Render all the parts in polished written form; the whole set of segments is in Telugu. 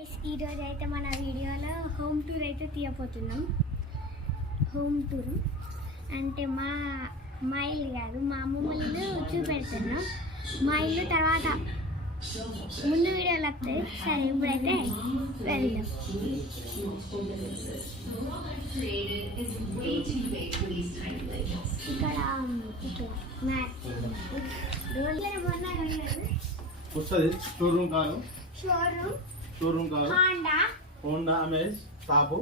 ఈరోజు అయితే మన వీడియోలో హోమ్ టూర్ అయితే తీయబోతున్నాం. హోమ్ టూర్ అంటే మా ఇల్లు కాదు, మా అమ్మమ్మ ఇల్లు చూపెడుతున్నాం. మా ఇల్లు తర్వాత ముందు వీడియోలు వస్తాయి. సరే ఇప్పుడైతే వెళ్దాం. ఇక్కడ షోరూమ్ కాదు, హోండా అమేజ్ టాపు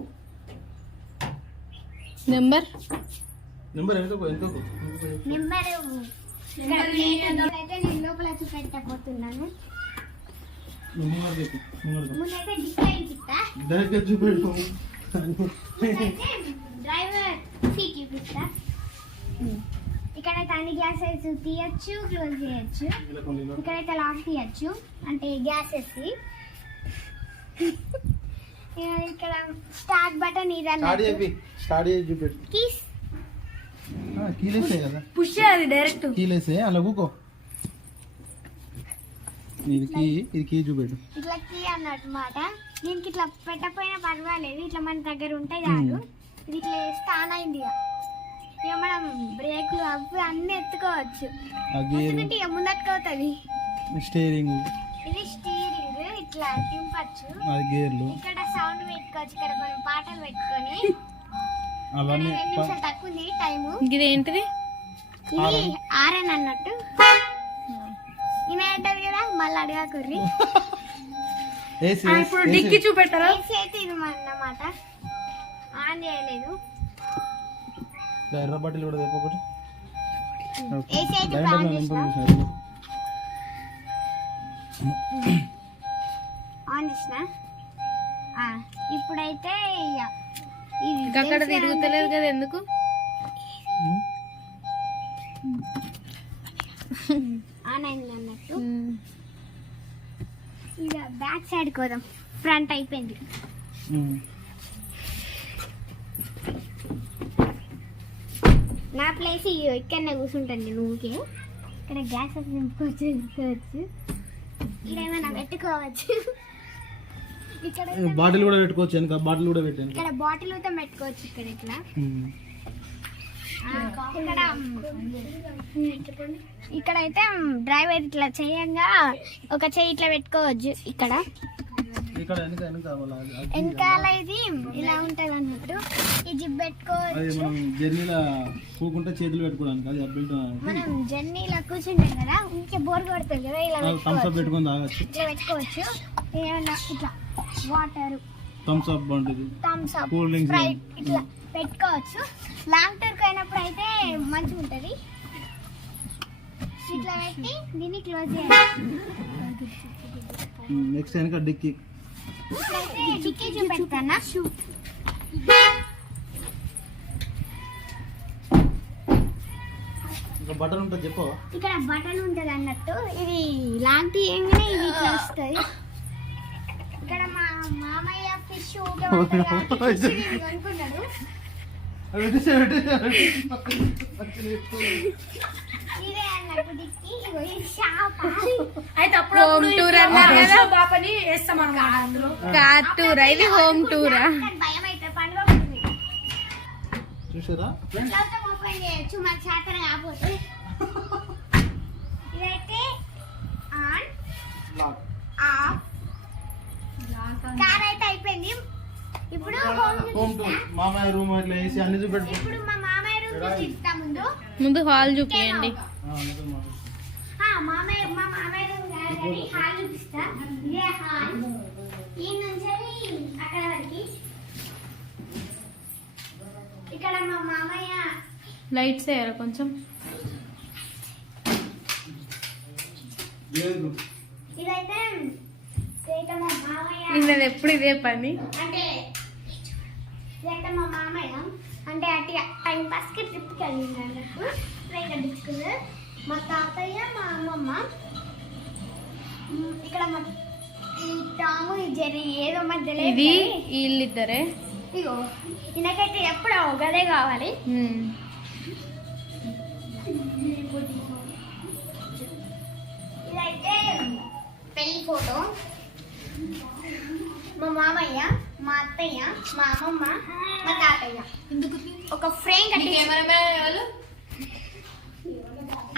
నెంబర్ అయితే నేను లోపల చూపెట్టబోతున్నాను. ముందైతే డ్రైవర్ సీట్ చూపిస్తా. ఇక్కడైతే అన్ని గ్యాసెస్ తీయచ్చు, క్లోజ్ చేయొచ్చు. ఇక్కడైతే లాక్ తీయచ్చు, అంటే గ్యాసెస్. ఇక్కడ స్టార్ట్ బటన్ పుష్ అది డైరెక్ట్ కీలేసే అలా కూకో. ఇది కీ చూపెట్టు. ఇట్లా కీ అన్నట్టు మాట. దీనికి ఇట్లా పెట్టకపోయినా పర్వాలేదు, ఇట్లా మన దగ్గర ఉంటే చాలు. ఇది ఇట్లా స్టాన్ అయింది. ఇక మనం బ్రేకులు అవి అన్ని ఎత్తుకోవచ్చు. ఎందుకంటే ఇక ముందట్టుకోతుంది. స్టీరింగ్, ఇది స్టీరింగ్ ఇట్లా తింపచ్చు. గేర్లు, ఇక్కడ సౌండ్ పెట్టుకోవచ్చు. ఇక్కడ మనం పాటలు పెట్టుకొని అవన్నీ 2 నిమిషాలు తక్కువ ఉంది టైము. ఇదేంటిది? ఇది ఆర్ఎన్ అన్నట్టు ఈమె అంటది కదా, మళ్ళీ అడగాకుర్రి. ఇప్పుడు డిక్కి చూపెట్టారా? ఏసీ అయితే ఇది అన్నమాట. ఆన్ చేయలేదు. ఎర్ర బట్టలు కూడా ఒకటి ఏసీ అయితే ఆన్ చేసిన. ఇప్పుడైతే అక్కడ తిరుగుతలేదు కదా, ఎందుకు? ఆన్ అయింది అన్నట్టు. ఇక బ్యాక్ సైడ్ కోదాం. ఫ్రంట్ అయిపోయింది. నా ప్లేస్ ఇక్కడనే కూర్చుంటాను నేను. ఊరికే ఇక్కడ గ్యాస్ నింపుకోవచ్చు, ఇక్కడ ఏమైనా పెట్టుకోవచ్చు. ఇక్కడ బాటిల్ కూడా పెట్టుకోవచ్చు. వెనక బాటిల్ కూడా పెట్టాను. ఇక్కడ బాటిల్ అయితే పెట్టుకోవచ్చు. ఇక్కడ ఇట్లా ఇక్కడైతే డ్రైవర్ ఇట్లా చేయంగా ఒక చెయ్యి ఇట్లా పెట్టుకోవచ్చు. ఇక్కడ వెనకాల ఇది ఇలా ఉంటది అన్నట్టు. ఈ జిప్ పెట్టుకోవచ్చు. జర్నీలో కూకుంటే చేతులు పెట్టుకోవడానికి. మనం జర్నీలో కూర్చుంటాం కదా, ఇంకే బోర్ కొడుతుంది కదా, ఇలా పెట్టుకొని తాగొచ్చు. ఇట్లా పెట్టుకోవచ్చు. ఏమన్నా ఇట్లా వాటర్, థమ్స్ అప్ బాగుంటుంది, Thums Up, cool drinks Sprite ఇట్లా పెట్టుకోవచ్చు. లాంగ్ టూర్ అయినప్పుడు అయితే మంచిగా ఉంటుంది. ఇట్లా పెట్టి దీన్ని క్లోజ్ చేయాలి. నెక్స్ట్ వెనక డిక్కీ. డిక్కీ చూపెడతానా? బటన్ ఉంటుంది చెప్పు. ఇక్కడ బటన్ ఉంటుంది అన్నట్టు. ఇది లాంగ్ తీయంగానే ఇది ఇట్లా వస్తుంది. ఇక్కడ మా మామయ్య ఫిష్ అనుకున్నాడు. ఇదే అన్నట్టు డిక్కీ. ఇది షాప్. అయితే అప్పుడు హోమ్ టూర్ అన్నారు కదా, పాపని వేస్తాం అన్నమాట. అందులో కార్ టూర్, ఇది హోమ్ టూరా? భయం అయితే పండుగ చూసారా? ఓపెన్ చేయొచ్చు, మన చేతన కాకపోతే. ఇదైతే ఆన్, ఆఫ్. కార్ అయితే అయిపోయింది. ఇప్పుడు హోమ్ టూర్. మామయ్య రూమ్ ఇట్లా వేసి అన్ని చూపెట్టు. ఇప్పుడు మా మామయ్య రూమ్ చూపిస్తా. ముందు హాల్ చూపియండి. మా మామయ్య రూమ్ కాదు, హాల్ చూపిస్తా. ఇదే హాల్. ఈ నుంచి అక్కడ వరకు. ఇక్కడ మా మామయ్య లైట్స్ వేయాలి కొంచెం. ఇదైతే మా మామయ్య నిన్నది ఎప్పుడు ఇదే పని. అంటే ఇదైతే మా మామయ్య అంటే అటు టైం పాస్కి ట్రిప్కి వెళ్ళింది అన్నట్టు. ట్రైన్ కట్టించుకుంది. మా తాతయ్య, మా అమ్మమ్మ. ఇక్కడ మా ఈ టాము, ఈ జెర్రీ ఏదో మధ్యలో ఇది వీళ్ళిద్దరే. ఇగో ఈయనకైతే ఎప్పుడు గదే కావాలి. ఇదైతే పెళ్లి ఫోటో. మామయ్య, మా అత్తయ్య, మా అమ్మమ్మ, మా తాతయ్య ఒక ఫ్రేమ్ కట్టి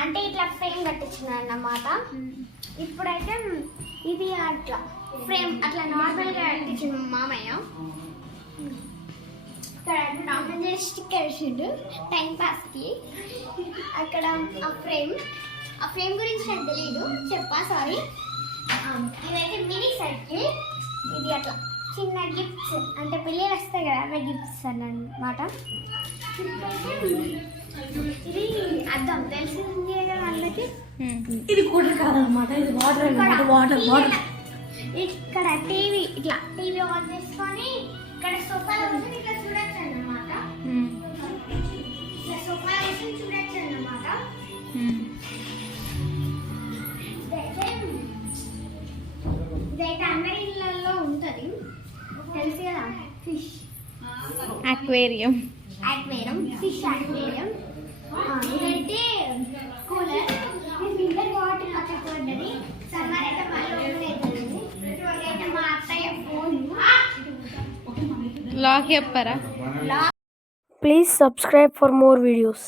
అంటే ఇట్లా ఫ్రేమ్ కట్టించిన అన్నమాట. ఇప్పుడైతే ఇది అట్లా ఫ్రేమ్ అట్లా నార్మల్గా కట్టించిన మా మామయ్య. ఇక్కడ టామ్ అండ్ జెర్రీ స్టిక్కర్ వేసిండు టైం పాస్కి. అక్కడ ఆ ఫ్రేమ్ గురించి నాకు తెలియదు, చెప్పా సారీ. ఇదైతే మినీ సైకిల్. ఇది అట్లా చిన్న గిఫ్ట్స్ అంటే పెళ్ళిళ్ళు వస్తాయి కదా అవి గిఫ్ట్స్ అన్నమాట. ఇది అర్థం తెలిసింది కదా వాళ్ళకి. ఇది కూడా కాదనమాట, ఇది వాటర్. ఇక్కడ టీవీ ఇట్లా టీవీ ఆన్ చేసుకొని ఇక్కడ సోఫాలో కూర్చొని ఇట్లా చూడొచ్చు అన్నమాట. ఇట్లా సోఫా వేసి చూడొచ్చు అన్నమాట. ఇదైతే అందరి ఇళ్ళల్లో ఉంటుంది, తెలుసు కదా. Fish aquarium, fish aquarium. ఇదైతే కూలర్. వింటర్ వాటర్ పక్కకు పడ్డది, సమ్మర్ అయితే మళ్ళీ ఓపెన్ అవుతుంది. ఇదైతే మా అత్తయ్య ఫోన్. లాక్ చెప్పరా? Please subscribe for more videos.